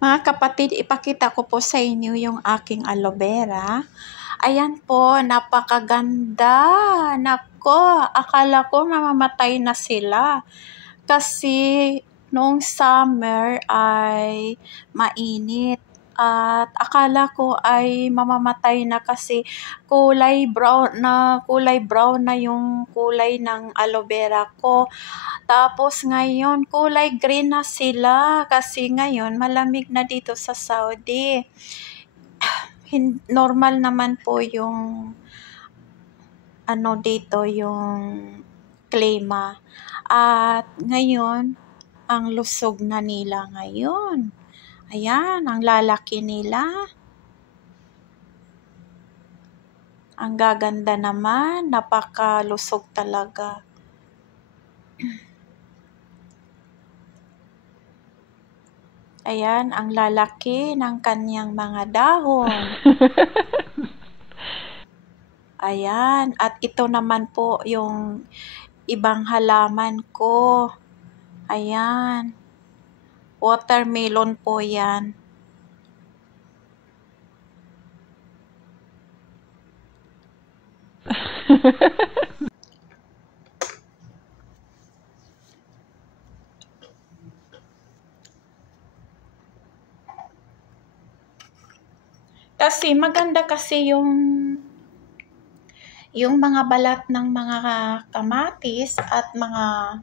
Mga kapatid, ipakita ko po sa inyo yung aking aloe vera. Ayan po, napakaganda. Nako, akala ko mamamatay na sila. Kasi noong summer ay mainit. At akala ko ay mamamatay na kasi kulay brown na yung kulay ng aloe vera ko. Tapos ngayon, kulay green na sila kasi ngayon malamig na dito sa Saudi. Normal naman po yung dito yung klima. At ngayon, ang lusog na nila ngayon. Ayan, ang lalaki nila. Ang gaganda naman, napakalusog talaga. Ayan, ang lalaki ng kanyang mga dahon. Ayan, at ito naman po yung ibang halaman ko. Ayan, watermelon po yan. Kasi maganda kasi yung mga balat ng mga kamatis at mga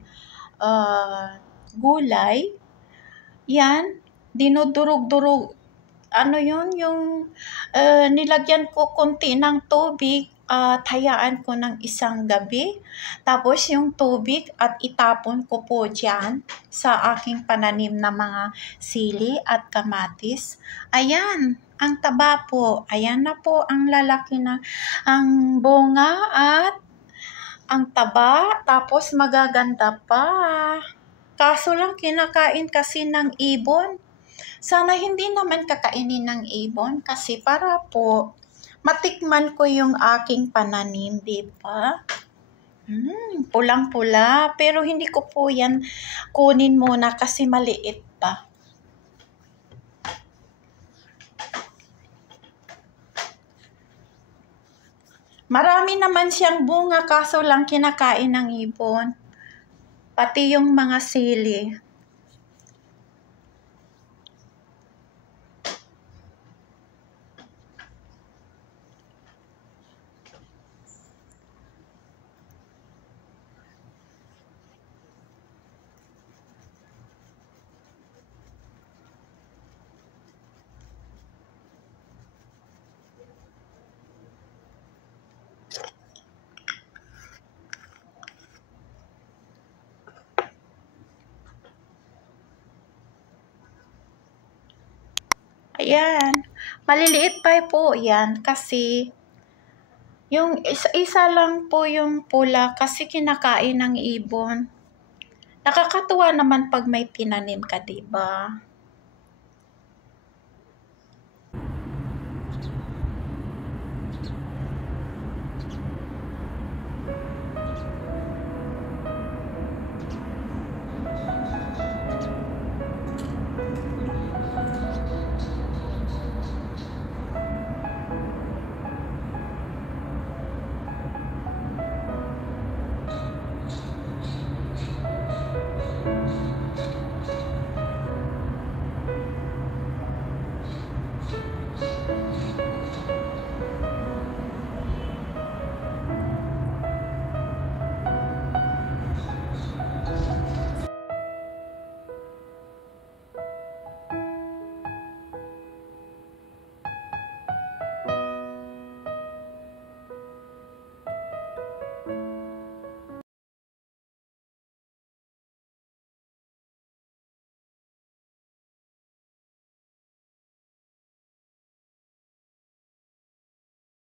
gulay, yan, dinudurog-durog. Ano yun? Yung nilagyan ko konti ng tubig at hayaan ko ng isang gabi. Tapos yung tubig at itapon ko po dyan sa aking pananim na mga sili at kamatis. Ayan, ang taba po. Ayan na po ang lalaki na ang bunga at ang taba. Tapos magaganda pa. Kaso lang kinakain kasi ng ibon. Sana hindi naman kakainin ng ibon kasi para po matikman ko yung aking pananim, di ba? Pulang-pula, pero hindi ko po yan kunin muna kasi maliit pa. Marami naman siyang bunga kaso lang kinakain ng ibon. Pati yung mga sili. Ayan, maliliit pa po yan kasi yung isa lang po yung pula kasi kinakain ng ibon. Nakakatuwa naman pag may tinanim ka, diba?